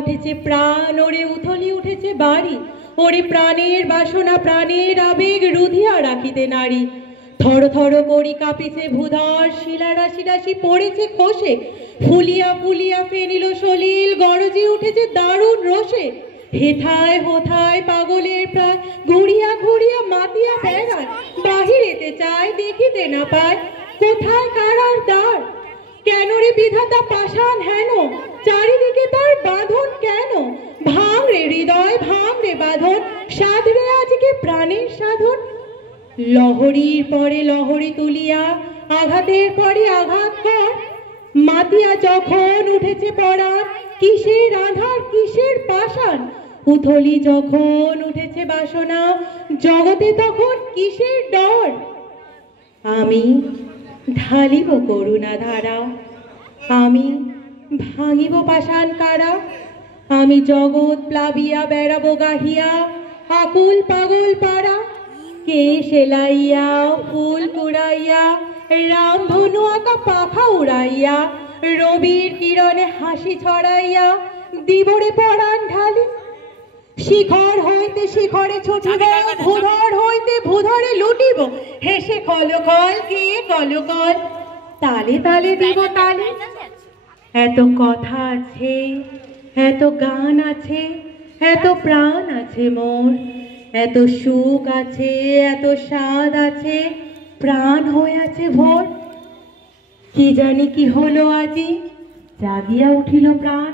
উঠেছে প্রাণ, ওরে উথলি উঠেছে বাড়ি, ওরে প্রাণের বাসনা প্রাণের আবেগ রুধিয়া রাখিতে নারী। থর থর করি কাঁপিছে ভূধর, শিলা রাশি রাশি পড়েছে খসে, ফুলিয়া ফুলিয়া ফেনিল সলিল, গরজে উঠেছে দারুণ রোষে। হেথায় হোথায় পাগলের প্রায়, ঘুরিয়া ঘুরিয়া মাতিয়া বেড়ায়, বাহিরেতে চায় দেখিতে না পায়, কোথায় কারার দ্বার। কেন রে বিধাতা পাষাণ হেন, চারিদিকে তার বাঁধন কেন? ভাঙ রে হৃদয়, ভাঙ রে বাঁধন, সাধরে আজকে প্রাণের সাধন। লহরীর পরে লহরী তুলিয়া, আঘাতের পরে আঘাত কর, মাতিয়া যখন উঠেছে পরাণ, কিসের আধার কিসের পাষাণ। উথলি যখন উঠেছে বাসনা, জগতে তখন কিসের ডর। আমি ঢালিব করুণা ধারা, আমি ভাঙিব পাষাণ কারা। আমি জগৎ প্লাবিয়া বেড়াবো গাহিয়া, আকুল পাগল পাড়া। কে সেলাইয়া ফুল কুড়াইয়া, রামধনু আঁকা পাখা উড়াইয়া, রবির কিরণে হাসি ছড়াইয়া, দিবরে পরাণ ঢালি। শিখর হইতে শিখরে ছুটিব, ভূধর হইতে ভূধরে লুটিব, হেসে কলকল কে কলকল, তালে তালে দিব তালে। এত কথা আছে, এত গান আছে, এত প্রাণ আছে মোর, এত সুখ আছে, এত স্বাদ আছে, প্রাণ হয়ে আছে ভোর। কি জানি কি হলো আজি, জাগিয়া উঠিল প্রাণ।